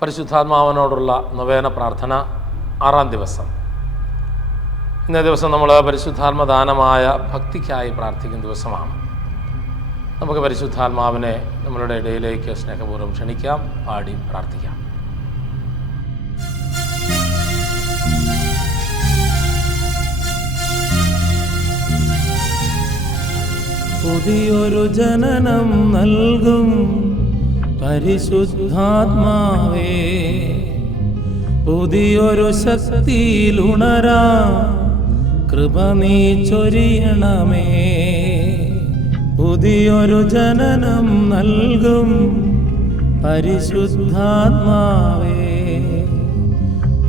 പരിശുദ്ധാത്മാവിനോടുള്ള നൊവേന പ്രാർത്ഥന 6-ാം ദിവസം. ഇന്നേ ദിവസം നമ്മൾ പരിശുദ്ധാത്മദാനമായ ഭക്തിക്കായി പ്രാർത്ഥിക്കുന്ന ദിവസമാണ്. നമുക്ക് പരിശുദ്ധാത്മാവിനെ നമ്മളുടെ ഇടയിലേക്ക് സ്നേഹപൂർവ്വം ക്ഷണിക്കാം, പാടി പ്രാർത്ഥിക്കാം. പുതിയൊരു ജനനം നൽകും പരിശുദ്ധാത്മാവേ, പുതിയൊരു ശക്തിയിലുണരാ കൃപ നീ ചൊരിയണമേ. പുതിയൊരു ജനനം നൽകും പരിശുദ്ധാത്മാവേ,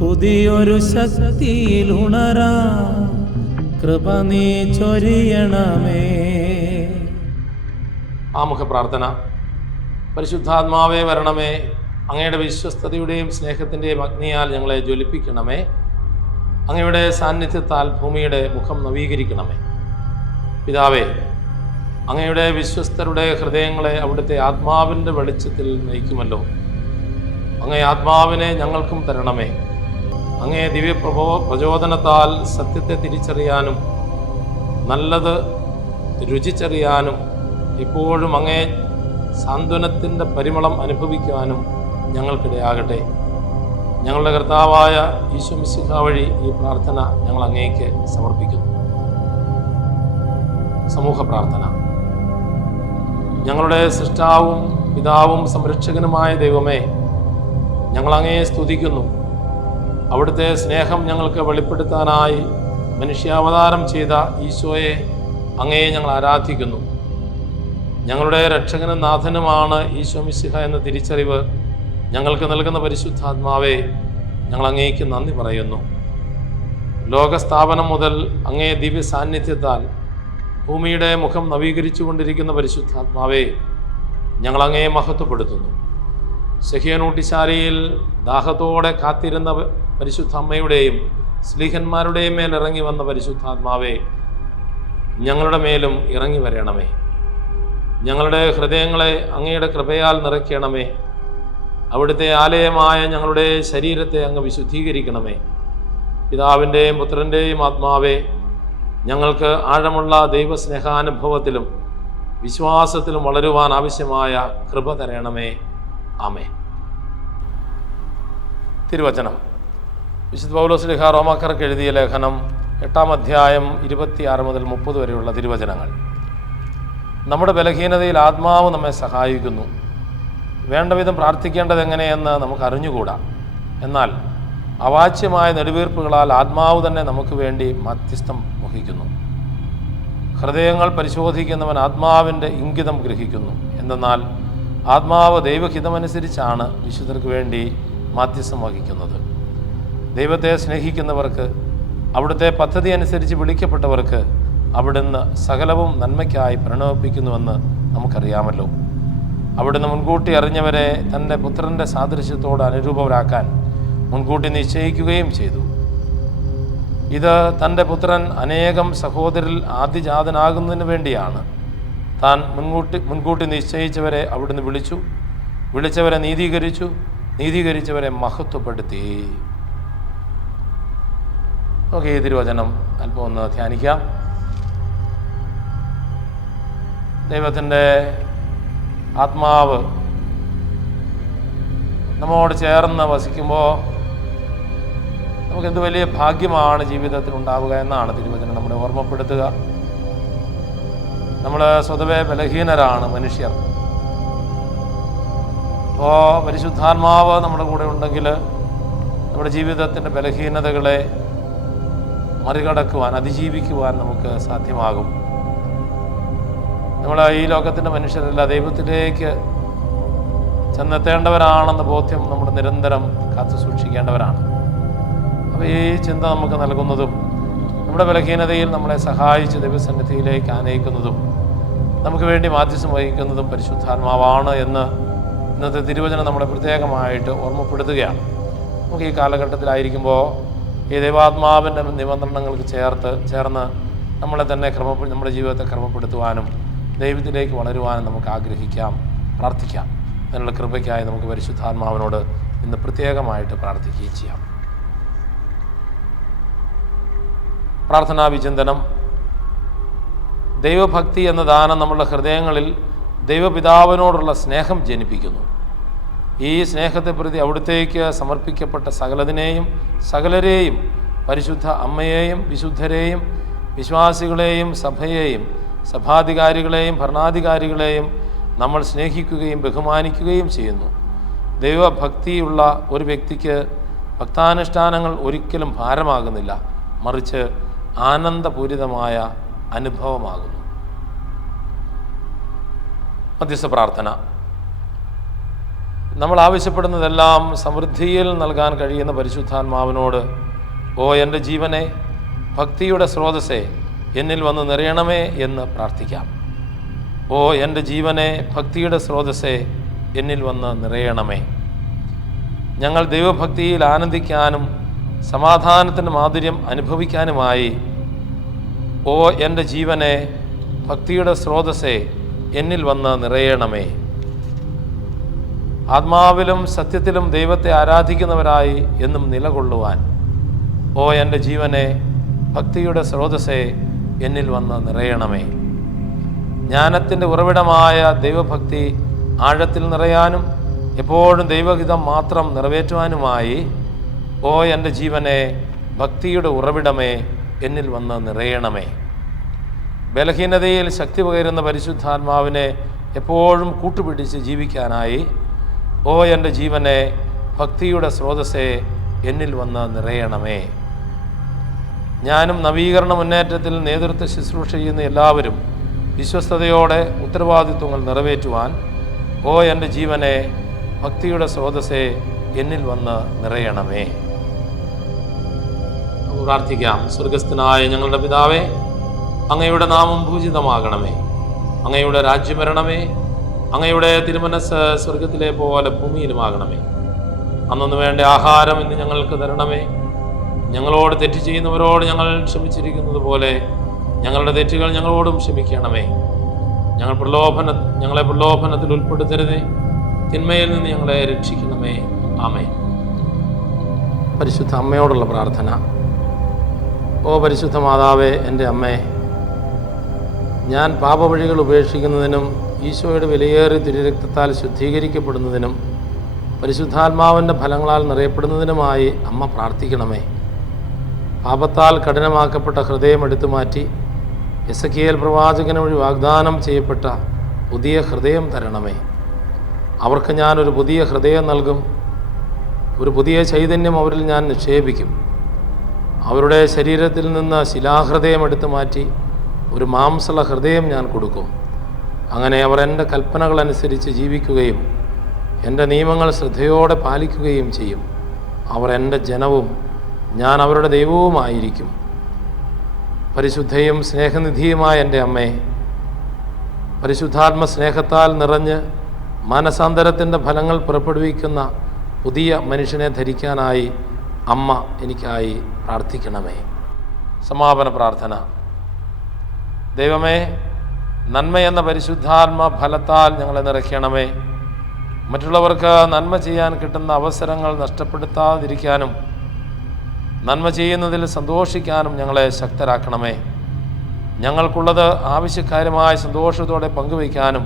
പുതിയൊരു ശക്തിയിലുണരാ കൃപ നീ ചൊരിയണമേ. ആമുഖ പ്രാർത്ഥന. പരിശുദ്ധാത്മാവേ വരണമേ, അങ്ങയുടെ വിശ്വസ്തതയുടെയും സ്നേഹത്തിൻ്റെയും അഗ്നിയാൽ ഞങ്ങളെ ജ്വലിപ്പിക്കണമേ. അങ്ങയുടെ സാന്നിധ്യത്താൽ ഭൂമിയുടെ മുഖം നവീകരിക്കണമേ. പിതാവേ, അങ്ങയുടെ വിശ്വസ്തരുടെ ഹൃദയങ്ങളെ അവിടുത്തെ ആത്മാവിൻ്റെ വെളിച്ചത്തിൽ നയിക്കുമല്ലോ. അങ്ങേ ആത്മാവിനെ ഞങ്ങൾക്കും തരണമേ. അങ്ങേ ദിവ്യ പ്രചോദനത്താൽ സത്യത്തെ തിരിച്ചറിയാനും നല്ലത് രുചിച്ചറിയാനും ഇപ്പോഴും അങ്ങേ സാന്ത്വനത്തിൻ്റെ പരിമളം അനുഭവിക്കുവാനും ഞങ്ങൾക്കിടയാകട്ടെ. ഞങ്ങളുടെ കർത്താവായ ഈശോ മിശിഹാ വഴി ഈ പ്രാർത്ഥന ഞങ്ങൾ അങ്ങേക്ക് സമർപ്പിക്കുന്നു. സമൂഹ പ്രാർത്ഥന. ഞങ്ങളുടെ സൃഷ്ടാവും പിതാവും സംരക്ഷകനുമായ ദൈവമേ, ഞങ്ങൾ അങ്ങയെ സ്തുതിക്കുന്നു. അവിടുത്തെ സ്നേഹം ഞങ്ങൾക്ക് വെളിപ്പെടുത്താനായി മനുഷ്യാവതാരം ചെയ്ത ഈശോയെ അങ്ങയെ ഞങ്ങൾ ആരാധിക്കുന്നു. ഞങ്ങളുടെ രക്ഷകനും നാഥനുമാണ് ഈശോ മിശിഹ എന്ന തിരിച്ചറിവ് ഞങ്ങൾക്ക് നൽകുന്ന പരിശുദ്ധാത്മാവേ, ഞങ്ങൾ അങ്ങേക്ക് നന്ദി പറയുന്നു. ലോകസ്ഥാപനം മുതൽ അങ്ങേ ദിവ്യ സാന്നിധ്യത്താൽ ഭൂമിയുടെ മുഖം നവീകരിച്ചു കൊണ്ടിരിക്കുന്ന പരിശുദ്ധാത്മാവേ, ഞങ്ങൾ അങ്ങയെ മഹത്വപ്പെടുത്തുന്നു. സെഹിയോനൂട്ടിശാലയിൽ ദാഹത്തോടെ കാത്തിരുന്ന പരിശുദ്ധ അമ്മയുടെയും സ്ലീഹന്മാരുടെയും മേൽ ഇറങ്ങി വന്ന പരിശുദ്ധാത്മാവേ, ഞങ്ങളുടെ മേലും ഇറങ്ങി വരണമേ. ഞങ്ങളുടെ ഹൃദയങ്ങളെ അങ്ങയുടെ കൃപയാൽ നിറയ്ക്കണമേ. അവിടുത്തെ ആലയമായ ഞങ്ങളുടെ ശരീരത്തെ അങ്ങ് വിശുദ്ധീകരിക്കണമേ. പിതാവിൻ്റെയും പുത്രൻ്റെയും ആത്മാവേ, ഞങ്ങൾക്ക് ആഴമുള്ള ദൈവസ്നേഹാനുഭവത്തിലും വിശ്വാസത്തിലും വളരുവാൻ ആവശ്യമായ കൃപ തരണമേ. ആമേൻ. തിരുവചനം. വിശുദ്ധ പൗലോസ് ശ്ലീഹ റോമാക്കാർക്ക് എഴുതിയ ലേഖനം 8-ാം അധ്യായം 26 മുതൽ 30 വരെയുള്ള തിരുവചനങ്ങൾ. നമ്മുടെ ബലഹീനതയിൽ ആത്മാവ് നമ്മെ സഹായിക്കുന്നു. വേണ്ടവിധം പ്രാർത്ഥിക്കേണ്ടത് എങ്ങനെയെന്ന് നമുക്ക് അറിഞ്ഞുകൂടാ. എന്നാൽ അവാച്യമായ നെടുവീർപ്പുകളാൽ ആത്മാവ് തന്നെ നമുക്ക് വേണ്ടി മധ്യസ്ഥം വഹിക്കുന്നു. ഹൃദയങ്ങൾ പരിശോധിക്കുന്നവൻ ആത്മാവിൻ്റെ ഇംഗിതം ഗ്രഹിക്കുന്നു. എന്തെന്നാൽ ആത്മാവ് ദൈവഹിതമനുസരിച്ചാണ് വിശുദ്ധർക്ക് വേണ്ടി മധ്യസ്ഥം വഹിക്കുന്നത്. ദൈവത്തെ സ്നേഹിക്കുന്നവർക്ക്, അവിടുത്തെ പദ്ധതി അനുസരിച്ച് വിളിക്കപ്പെട്ടവർക്ക് അവിടുന്ന് സകലവും നന്മയ്ക്കായി പ്രണയിപ്പിക്കുന്നുവെന്ന് നമുക്കറിയാമല്ലോ. അവിടുന്ന് മുൻകൂട്ടി അറിഞ്ഞവരെ തൻ്റെ പുത്രൻ്റെ സാദൃശ്യത്തോട് അനുരൂപരാക്കാൻ മുൻകൂട്ടി നിശ്ചയിക്കുകയും ചെയ്തു. ഇത് തൻ്റെ പുത്രൻ അനേകം സഹോദരിൽ ആദ്യജാതനാകുന്നതിന് വേണ്ടിയാണ്. താൻ മുൻകൂട്ടി നിശ്ചയിച്ചവരെ അവിടുന്ന് വിളിച്ചു, വിളിച്ചവരെ നീതീകരിച്ചു, നീതീകരിച്ചവരെ മഹത്വപ്പെടുത്തി. ഓക്കെ, ഈ തിരുവചനം അല്പം ഒന്ന് ധ്യാനിക്കാം. ദൈവത്തിൻ്റെ ആത്മാവ് നമ്മോട് ചേർന്ന് വസിക്കുമ്പോൾ നമുക്കെന്ത് വലിയ ഭാഗ്യമാണ് ജീവിതത്തിൽ ഉണ്ടാവുക എന്നാണ് തിരുവചനം നമ്മളെ ഓർമ്മപ്പെടുത്തുക. നമ്മൾ സ്വതവേ ബലഹീനരാണ് മനുഷ്യർ. അപ്പോൾ പരിശുദ്ധാത്മാവ് നമ്മുടെ കൂടെ ഉണ്ടെങ്കിൽ നമ്മുടെ ജീവിതത്തിൻ്റെ ബലഹീനതകളെ മറികടക്കുവാൻ, അതിജീവിക്കുവാൻ നമുക്ക് സാധ്യമാകും. നമ്മൾ ഈ ലോകത്തിൻ്റെ മനുഷ്യരല്ല, ദൈവത്തിലേക്ക് ചെന്നെത്തേണ്ടവരാണെന്ന ബോധ്യം നമ്മൾ നിരന്തരം കാത്തു സൂക്ഷിക്കേണ്ടവരാണ്. അപ്പോൾ ഈ ചിന്ത നമുക്ക് നൽകുന്നതും നമ്മുടെ ബലഹീനതയിൽ നമ്മളെ സഹായിച്ച് ദൈവസന്നിധിയിലേക്ക് ആനയിക്കുന്നതും നമുക്ക് വേണ്ടി മാധ്യസ്ഥം വഹിക്കുന്നതും പരിശുദ്ധാത്മാവാണ് എന്ന് ഇന്നത്തെ തിരുവചനം നമ്മളെ പ്രത്യേകമായിട്ട് ഓർമ്മപ്പെടുത്തുകയാണ്. നമുക്ക് ഈ കാലഘട്ടത്തിലായിരിക്കുമ്പോൾ ഈ ദൈവാത്മാവിൻ്റെ നിബന്ധനകൾക്ക് ചേർന്ന് നമ്മളെ തന്നെ നമ്മുടെ ജീവിതത്തെ ക്രമപ്പെടുത്തുവാനും ദൈവത്തിലേക്ക് വളരുവാനും നമുക്ക് ആഗ്രഹിക്കാം, പ്രാർത്ഥിക്കാം. അതിനുള്ള കൃപയ്ക്കായി നമുക്ക് പരിശുദ്ധാത്മാവിനോട് ഇന്ന് പ്രത്യേകമായിട്ട് പ്രാർത്ഥിക്കുകയും ചെയ്യാം. പ്രാർത്ഥനാ വിചിന്തനം. ദൈവഭക്തി എന്ന ദാനം നമ്മുടെ ഹൃദയങ്ങളിൽ ദൈവപിതാവിനോടുള്ള സ്നേഹം ജനിപ്പിക്കുന്നു. ഈ സ്നേഹത്തെ പ്രതി അവിടുത്തേക്ക് സമർപ്പിക്കപ്പെട്ട സകലരെയും പരിശുദ്ധ അമ്മയെയും വിശുദ്ധരെയും വിശ്വാസികളെയും സഭയെയും സഭാധികാരികളെയും ഭരണാധികാരികളെയും നമ്മൾ സ്നേഹിക്കുകയും ബഹുമാനിക്കുകയും ചെയ്യുന്നു. ദൈവഭക്തിയുള്ള ഒരു വ്യക്തിക്ക് ഭക്താനുഷ്ഠാനങ്ങൾ ഒരിക്കലും ഭാരമാകുന്നില്ല, മറിച്ച് ആനന്ദപൂരിതമായ അനുഭവമാകുന്നു. മധ്യസ്ഥ പ്രാർത്ഥന. നമ്മൾ ആവശ്യപ്പെടുന്നതെല്ലാം സമൃദ്ധിയിൽ നൽകാൻ കഴിയുന്ന പരിശുദ്ധാത്മാവിനോട്, ഓ എൻ്റെ ജീവനെ, ഭക്തിയുടെ സ്രോതസ്സേ, എന്നിൽ വന്ന് നിറയണമേ എന്ന് പ്രാർത്ഥിക്കാം. ഓ എൻ്റെ ജീവനെ, ഭക്തിയുടെ സ്രോതസ്സേ, എന്നിൽ വന്ന് നിറയണമേ. ഞങ്ങൾ ദൈവഭക്തിയിൽ ആനന്ദിക്കാനും സമാധാനത്തിൻ്റെ മാധുര്യം അനുഭവിക്കാനുമായി, ഓ എൻ്റെ ജീവനെ, ഭക്തിയുടെ സ്രോതസ്സേ, എന്നിൽ വന്ന് നിറയണമേ. ആത്മാവിലും സത്യത്തിലും ദൈവത്തെ ആരാധിക്കുന്നവരായി എന്നും നിലകൊള്ളുവാൻ, ഓ എൻ്റെ ജീവനെ, ഭക്തിയുടെ സ്രോതസ്സേ, എന്നിൽ വന്ന് നിറയണമേ. ജ്ഞാനത്തിൻ്റെ ഉറവിടമായ ദൈവഭക്തി ആഴത്തിൽ നിറയാനും എപ്പോഴും ദൈവഹിതം മാത്രം നിറവേറ്റുവാനുമായി, ഓ എൻ്റെ ജീവനെ, ഭക്തിയുടെ ഉറവിടമേ, എന്നിൽ വന്ന് നിറയണമേ. ബലഹീനതയിൽ ശക്തി പകരുന്ന പരിശുദ്ധാത്മാവിനെ എപ്പോഴും കൂട്ടുപിടിച്ച് ജീവിക്കാനായി, ഓ എൻ്റെ ജീവനെ, ഭക്തിയുടെ സ്രോതസ്സേ, എന്നിൽ വന്ന് നിറയണമേ. ഞാനും നവീകരണ മുന്നേറ്റത്തിൽ നേതൃത്വ ശുശ്രൂഷ ചെയ്യുന്ന എല്ലാവരും വിശ്വസ്തയോടെ ഉത്തരവാദിത്വങ്ങൾ നിറവേറ്റുവാൻ, ഓ എൻ്റെ ജീവനെ, ഭക്തിയുടെ സ്രോതസ്സേ, എന്നിൽ വന്ന് നിറയണമേ. പ്രാർത്ഥിക്കാം. സ്വർഗസ്ഥനായ ഞങ്ങളുടെ പിതാവേ, അങ്ങയുടെ നാമം പൂജിതമാകണമേ. അങ്ങയുടെ രാജ്യം വരണമേ. അങ്ങയുടെ തിരുമനസ് സ്വർഗത്തിലെ പോലെ ഭൂമിയിലുമാകണമേ. അന്നു വേണ്ട ആഹാരം ഇന്ന് ഞങ്ങൾക്ക് തരണമേ. ഞങ്ങളോട് തെറ്റ് ചെയ്യുന്നവരോട് ഞങ്ങൾ ക്ഷമിച്ചിരിക്കുന്നത് പോലെ ഞങ്ങളുടെ തെറ്റുകൾ ഞങ്ങളോടും ക്ഷമിക്കണമേ. ഞങ്ങളെ പ്രലോഭനത്തിൽ ഉൾപ്പെടുത്തരുതേ, തിന്മയിൽ നിന്ന് ഞങ്ങളെ രക്ഷിക്കണമേ. ആമേൻ. പരിശുദ്ധ അമ്മയോടുള്ള പ്രാർത്ഥന. ഓ പരിശുദ്ധ മാതാവേ, എൻ്റെ അമ്മേ, ഞാൻ പാപവഴികൾ ഉപേക്ഷിക്കുന്നതിനും ഈശോയുടെ വിലയേറിയ തിരുരക്തത്താൽ ശുദ്ധീകരിക്കപ്പെടുന്നതിനും പരിശുദ്ധാത്മാവിൻ്റെ ഫലങ്ങളാൽ നിറയപ്പെടുന്നതിനുമായി അമ്മ പ്രാർത്ഥിക്കണമേ. പാപത്താൽ കഠിനമാക്കപ്പെട്ട ഹൃദയം എടുത്തു മാറ്റി എസെക്കിയേൽ പ്രവാചകൻ വഴി വാഗ്ദാനം ചെയ്യപ്പെട്ട പുതിയ ഹൃദയം തരണമേ. അവർക്ക് ഞാനൊരു പുതിയ ഹൃദയം നൽകും. ഒരു പുതിയ ചൈതന്യം അവരിൽ ഞാൻ നിക്ഷേപിക്കും. അവരുടെ ശരീരത്തിൽ നിന്ന് ശിലാഹൃദയം എടുത്തു മാറ്റി ഒരു മാംസള ഹൃദയം ഞാൻ കൊടുക്കും. അങ്ങനെ അവർ എൻ്റെ കൽപ്പനകളനുസരിച്ച് ജീവിക്കുകയും എൻ്റെ നിയമങ്ങൾ ശ്രദ്ധയോടെ പാലിക്കുകയും ചെയ്യും. അവർ എൻ്റെ ജനവും ഞാൻ അവരുടെ ദൈവവുമായിരിക്കും. പരിശുദ്ധയും സ്നേഹനിധിയുമായ എൻ്റെ അമ്മേ, പരിശുദ്ധാത്മ സ്നേഹത്താൽ നിറഞ്ഞ് മാനസാന്തരത്തിൻ്റെ ഫലങ്ങൾ പുറപ്പെടുവിക്കുന്ന പുതിയ മനുഷ്യനെ ധരിക്കാനായി അമ്മ എനിക്കായി പ്രാർത്ഥിക്കണമേ. സമാപന പ്രാർത്ഥന. ദൈവമേ, നന്മയെന്ന പരിശുദ്ധാത്മ ഫലത്താൽ ഞങ്ങളെ നിറയ്ക്കണമേ. മറ്റുള്ളവർക്ക് നന്മ ചെയ്യാൻ കിട്ടുന്ന അവസരങ്ങൾ നഷ്ടപ്പെടുത്താതിരിക്കാനും നന്മ ചെയ്യുന്നതിൽ സന്തോഷിക്കാനും ഞങ്ങളെ ശക്തരാക്കണമേ. ഞങ്ങൾക്കുള്ളത് ആവശ്യക്കാരുമായ സന്തോഷത്തോടെ പങ്കുവയ്ക്കാനും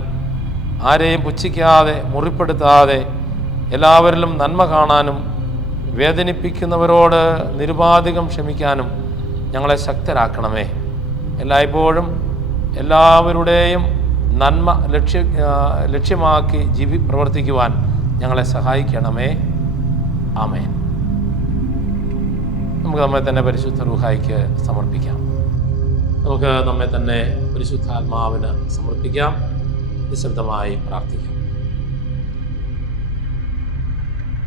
ആരെയും പുച്ഛിക്കാതെ മുറിപ്പെടുത്താതെ എല്ലാവരിലും നന്മ കാണാനും വേദനിപ്പിക്കുന്നവരോട് നിരുപാധികം ക്ഷമിക്കാനും ഞങ്ങളെ ശക്തരാക്കണമേ. എല്ലായ്പ്പോഴും എല്ലാവരുടെയും നന്മ ലക്ഷ്യമാക്കി പ്രവർത്തിക്കുവാൻ ഞങ്ങളെ സഹായിക്കണമേ. ആമേൻ. നമുക്ക് നമ്മെ തന്നെ പരിശുദ്ധ റൂഹായിക്ക് സമർപ്പിക്കാം. നമുക്ക് നമ്മെ തന്നെ പരിശുദ്ധാത്മാവിന് സമർപ്പിക്കാം. നിശബ്ദമായി പ്രാർത്ഥിക്കാം.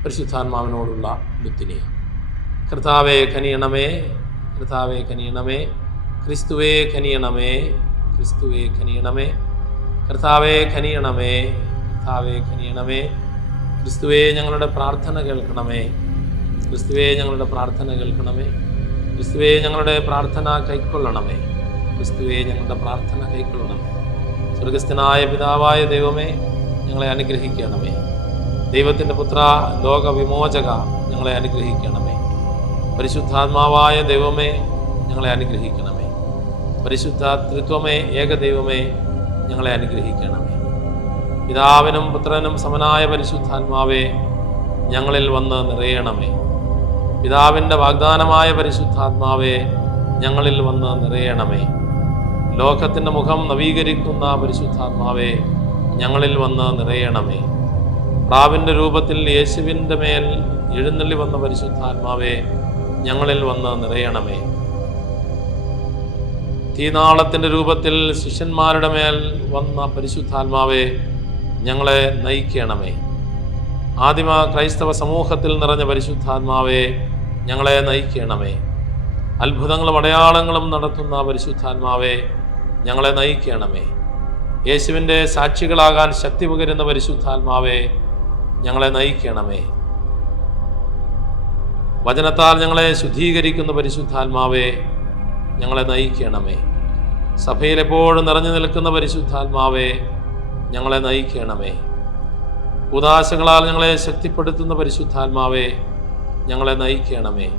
പരിശുദ്ധാത്മാവിനോടുള്ള ലുത്തിനിയ. കർത്താവേ കനിയണമേ, കർത്താവേ കനിയണമേ, ക്രിസ്തുവേ കനിയണമേ, ക്രിസ്തുവേ കനിയണമേ, കർത്താവേ കനിയണമേ, കർത്താവേ കനിയണമേ, ക്രിസ്തുവേ ഞങ്ങളുടെ പ്രാർത്ഥന കേൾക്കണമേ, ക്രിസ്തുവേ ഞങ്ങളുടെ പ്രാർത്ഥന കേൾക്കണമേ, ക്രിസ്തുവേ ഞങ്ങളുടെ പ്രാർത്ഥന കൈക്കൊള്ളണമേ, ക്രിസ്തുവേ ഞങ്ങളുടെ പ്രാർത്ഥന കൈക്കൊള്ളണമേ. സ്വർഗസ്ഥനായ പിതാവായ ദൈവമേ, ഞങ്ങളെ അനുഗ്രഹിക്കണമേ. ദൈവത്തിൻ്റെ പുത്ര, ലോകവിമോചക, ഞങ്ങളെ അനുഗ്രഹിക്കണമേ. പരിശുദ്ധാത്മാവായ ദൈവമേ, ഞങ്ങളെ അനുഗ്രഹിക്കണമേ. പരിശുദ്ധ ത്രിത്വമേ, ഏകദൈവമേ, ഞങ്ങളെ അനുഗ്രഹിക്കണമേ. പിതാവിനും പുത്രനും സമനായ പരിശുദ്ധാത്മാവേ, ഞങ്ങളിൽ വന്ന് നിറയണമേ. പിതാവിൻ്റെ വാഗ്ദാനമായ പരിശുദ്ധാത്മാവേ, ഞങ്ങളിൽ വന്ന് നിറയണമേ. ലോകത്തിൻ്റെ മുഖം നവീകരിക്കുന്ന പരിശുദ്ധാത്മാവേ, ഞങ്ങളിൽ വന്ന് നിറയണമേ. പ്രാവിൻ്റെ രൂപത്തിൽ യേശുവിൻ്റെ മേൽ എഴുന്നള്ളി വന്ന പരിശുദ്ധാത്മാവേ, ഞങ്ങളിൽ വന്ന് നിറയണമേ. തീനാളത്തിൻ്റെ രൂപത്തിൽ ശിഷ്യന്മാരുടെ മേൽ വന്ന പരിശുദ്ധാത്മാവേ, ഞങ്ങളെ നയിക്കണമേ. ആദിമ ക്രൈസ്തവ സമൂഹത്തിൽ നിറഞ്ഞ പരിശുദ്ധാത്മാവേ, ഞങ്ങളെ നയിക്കണമേ. അത്ഭുതങ്ങളും അടയാളങ്ങളും നടത്തുന്ന പരിശുദ്ധാത്മാവേ, ഞങ്ങളെ നയിക്കണമേ. യേശുവിൻ്റെ സാക്ഷികളാകാൻ ശക്തി പകരുന്ന പരിശുദ്ധാത്മാവേ, ഞങ്ങളെ നയിക്കണമേ. വചനത്താൽ ഞങ്ങളെ ശുദ്ധീകരിക്കുന്ന പരിശുദ്ധാത്മാവേ, ഞങ്ങളെ നയിക്കണമേ. സഭയിൽ എപ്പോഴും നിറഞ്ഞു നിൽക്കുന്ന പരിശുദ്ധാത്മാവേ, ഞങ്ങളെ നയിക്കണമേ. ഉദാശകളാൽ ഞങ്ങളെ ശക്തിപ്പെടുത്തുന്ന പരിശുദ്ധാത്മാവേ, ഞങ്ങളെ നയിക്കണമേ.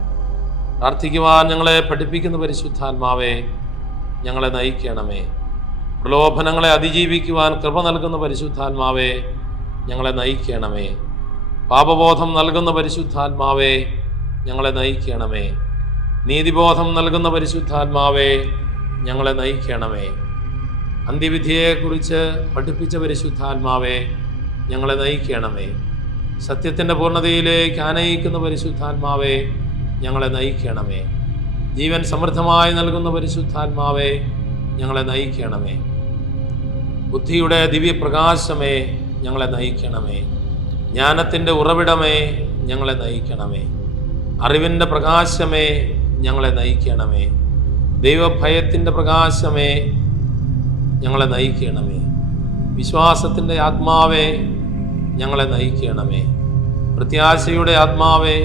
പ്രാർത്ഥിക്കുവാൻ ഞങ്ങളെ പഠിപ്പിക്കുന്ന പരിശുദ്ധാത്മാവേ, ഞങ്ങളെ നയിക്കണമേ. പ്രലോഭനങ്ങളെ അതിജീവിക്കുവാൻ കൃപ നൽകുന്ന പരിശുദ്ധാത്മാവേ, ഞങ്ങളെ നയിക്കണമേ. പാപബോധം നൽകുന്ന പരിശുദ്ധാത്മാവേ, ഞങ്ങളെ നയിക്കണമേ. നീതിബോധം നൽകുന്ന പരിശുദ്ധാത്മാവേ, ഞങ്ങളെ നയിക്കണമേ. അന്ത്യവിധിയെക്കുറിച്ച് പഠിപ്പിച്ച പരിശുദ്ധാത്മാവേ, ഞങ്ങളെ നയിക്കണമേ. സത്യത്തിൻ്റെ പൂർണ്ണതയിലേക്ക് ആനയിക്കുന്ന പരിശുദ്ധാത്മാവേ, ഞങ്ങളെ നയിക്കണമേ. ജീവൻ സമൃദ്ധമായി നൽകുന്ന പരിശുദ്ധാത്മാവേ, ഞങ്ങളെ നയിക്കണമേ. ബുദ്ധിയുടെ ദിവ്യപ്രകാശമേ, ഞങ്ങളെ നയിക്കണമേ. ജ്ഞാനത്തിൻ്റെ ഉറവിടമേ, ഞങ്ങളെ നയിക്കണമേ. അറിവിൻ്റെ പ്രകാശമേ, ഞങ്ങളെ നയിക്കണമേ. ദൈവഭയത്തിൻ്റെ പ്രകാശമേ, ഞങ്ങളെ നയിക്കണമേ. വിശ്വാസത്തിൻ്റെ ആത്മാവേ, ഞങ്ങളെ നയിക്കണമേ. പ്രത്യാശയുടെ ആത്മാവേ,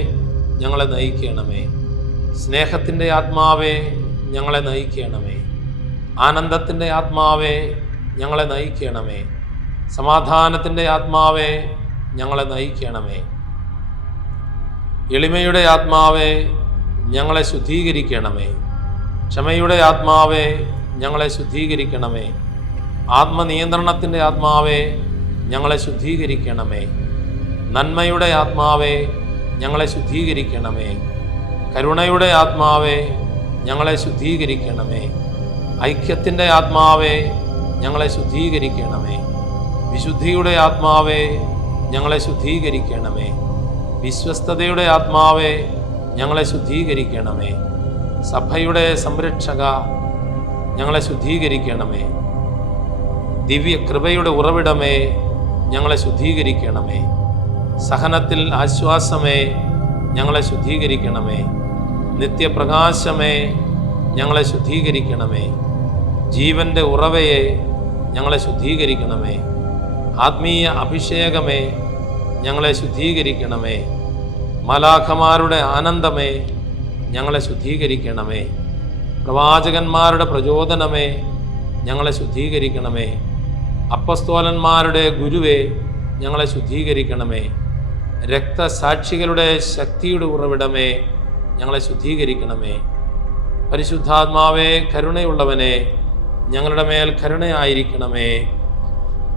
ഞങ്ങളെ നയിക്കണമേ. സ്നേഹത്തിൻ്റെ ആത്മാവേ, ഞങ്ങളെ നയിക്കണമേ. ആനന്ദത്തിൻ്റെ ആത്മാവേ, ഞങ്ങളെ നയിക്കണമേ. സമാധാനത്തിൻ്റെ ആത്മാവേ, ഞങ്ങളെ നയിക്കണമേ. എളിമയുടെ ആത്മാവേ, ഞങ്ങളെ ശുദ്ധീകരിക്കണമേ. ക്ഷമയുടെ ആത്മാവേ, ഞങ്ങളെ ശുദ്ധീകരിക്കണമേ. ആത്മനിയന്ത്രണത്തിൻ്റെ ആത്മാവേ, ഞങ്ങളെ ശുദ്ധീകരിക്കണമേ. നന്മയുടെ ആത്മാവേ, ഞങ്ങളെ ശുദ്ധീകരിക്കണമേ. കരുണയുടെ ആത്മാവേ, ഞങ്ങളെ ശുദ്ധീകരിക്കണമേ. ഐക്യത്തിൻ്റെ ആത്മാവേ, ഞങ്ങളെ ശുദ്ധീകരിക്കണമേ. വിശുദ്ധിയുടെ ആത്മാവേ, ഞങ്ങളെ ശുദ്ധീകരിക്കണമേ. വിശ്വസ്തതയുടെ ആത്മാവേ, ഞങ്ങളെ ശുദ്ധീകരിക്കണമേ. സഭയുടെ സംരക്ഷക, ഞങ്ങളെ ശുദ്ധീകരിക്കണമേ. ദിവ്യകൃപയുടെ ഉറവിടമേ, ഞങ്ങളെ ശുദ്ധീകരിക്കണമേ. സഹനത്തിൽ ആശ്വാസമേ, ഞങ്ങളെ ശുദ്ധീകരിക്കണമേ. നിത്യപ്രകാശമേ, ഞങ്ങളെ ശുദ്ധീകരിക്കണമേ. ജീവൻ്റെ ഉറവയെ, ഞങ്ങളെ ശുദ്ധീകരിക്കണമേ. ആത്മീയ അഭിഷേകമേ, ഞങ്ങളെ ശുദ്ധീകരിക്കണമേ. മാലാഖമാരുടെ ആനന്ദമേ, ഞങ്ങളെ ശുദ്ധീകരിക്കണമേ. പ്രവാചകന്മാരുടെ പ്രചോദനമേ, ഞങ്ങളെ ശുദ്ധീകരിക്കണമേ. അപ്പസ്തോലന്മാരുടെ ഗുരുവേ, ഞങ്ങളെ ശുദ്ധീകരിക്കണമേ. രക്തസാക്ഷികളുടെ ശക്തിയുടെ ഉറവിടമേ, ഞങ്ങളെ ശുദ്ധീകരിക്കണമേ. പരിശുദ്ധാത്മാവേ, കരുണയുള്ളവനെ, ഞങ്ങളുടെ മേൽ കരുണയായിരിക്കണമേ.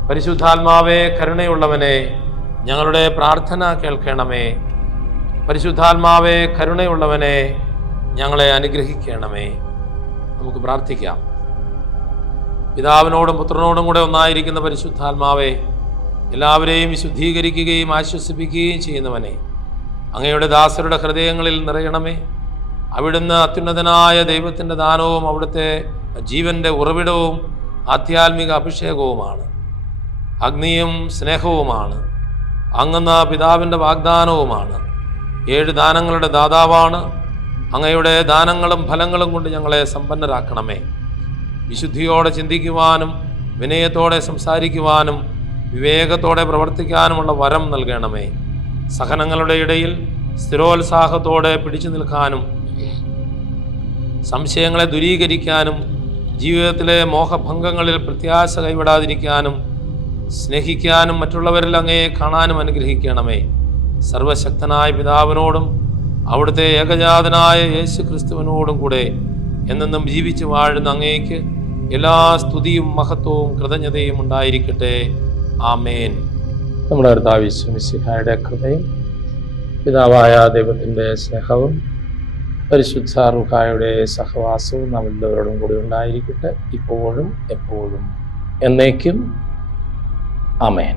പരിശുദ്ധാത്മാവേ, കരുണയുള്ളവനെ, ഞങ്ങളുടെ പ്രാർത്ഥന കേൾക്കണമേ. പരിശുദ്ധാത്മാവേ, കരുണയുള്ളവനെ, ഞങ്ങളെ അനുഗ്രഹിക്കണമേ. നമുക്ക് പ്രാർത്ഥിക്കാം. പിതാവിനോടും പുത്രനോടും കൂടെ ഒന്നായിരിക്കുന്ന പരിശുദ്ധാത്മാവേ, എല്ലാവരെയും വിശുദ്ധീകരിക്കുകയും ആശ്വസിപ്പിക്കുകയും ചെയ്യുന്നവനെ, അങ്ങയുടെ ദാസരുടെ ഹൃദയങ്ങളിൽ നിറയണമേ. അവിടുന്ന് അത്യുന്നതനായ ദൈവത്തിൻ്റെ ദാനവും അവിടുത്തെ ജീവൻ്റെ ഉറവിടവും ആധ്യാത്മിക അഭിഷേകവുമാണ്. അഗ്നിയും സ്നേഹവുമാണ്. അങ്ങ് പിതാവിൻ്റെ വാഗ്ദാനവുമാണ്. 7 ദാനങ്ങളുടെ ദാതാവാണ്. അങ്ങയുടെ ദാനങ്ങളും ഫലങ്ങളും കൊണ്ട് ഞങ്ങളെ സമ്പന്നരാക്കണമേ. വിശുദ്ധിയോടെ ചിന്തിക്കുവാനും വിനയത്തോടെ സംസാരിക്കുവാനും വിവേകത്തോടെ പ്രവർത്തിക്കാനുമുള്ള വരം നൽകണമേ. സഹനങ്ങളുടെ ഇടയിൽ സ്ഥിരോത്സാഹത്തോടെ പിടിച്ചു നിൽക്കാനും സംശയങ്ങളെ ദൂരീകരിക്കാനും ജീവിതത്തിലെ മോഹഭംഗങ്ങളിൽ പ്രത്യാശ കൈവിടാതിരിക്കാനും സ്നേഹിക്കാനും മറ്റുള്ളവരിൽ അങ്ങയെ കാണാനും അനുഗ്രഹിക്കണമേ. സർവശക്തനായ പിതാവിനോടും അവിടുത്തെ ഏകജാതനായ യേശു ക്രിസ്തുവിനോടും കൂടെ എന്നെന്നും ജീവിച്ചു വാഴുന്ന അങ്ങേക്ക് എല്ലാ സ്തുതിയും മഹത്വവും കൃതജ്ഞതയും ഉണ്ടായിരിക്കട്ടെ. ആമേൻ. നമ്മുടെ കർത്താവ് യേശു മിശിഹായുടെ കൃപയും പിതാവായ ദൈവത്തിൻ്റെ സ്നേഹവും പരിശുദ്ധ റൂഹായുടെ സഹവാസവും നാം എല്ലാവരോടും കൂടി ഉണ്ടായിരിക്കട്ടെ, ഇപ്പോഴും എപ്പോഴും എന്നേക്കും. ആമേൻ.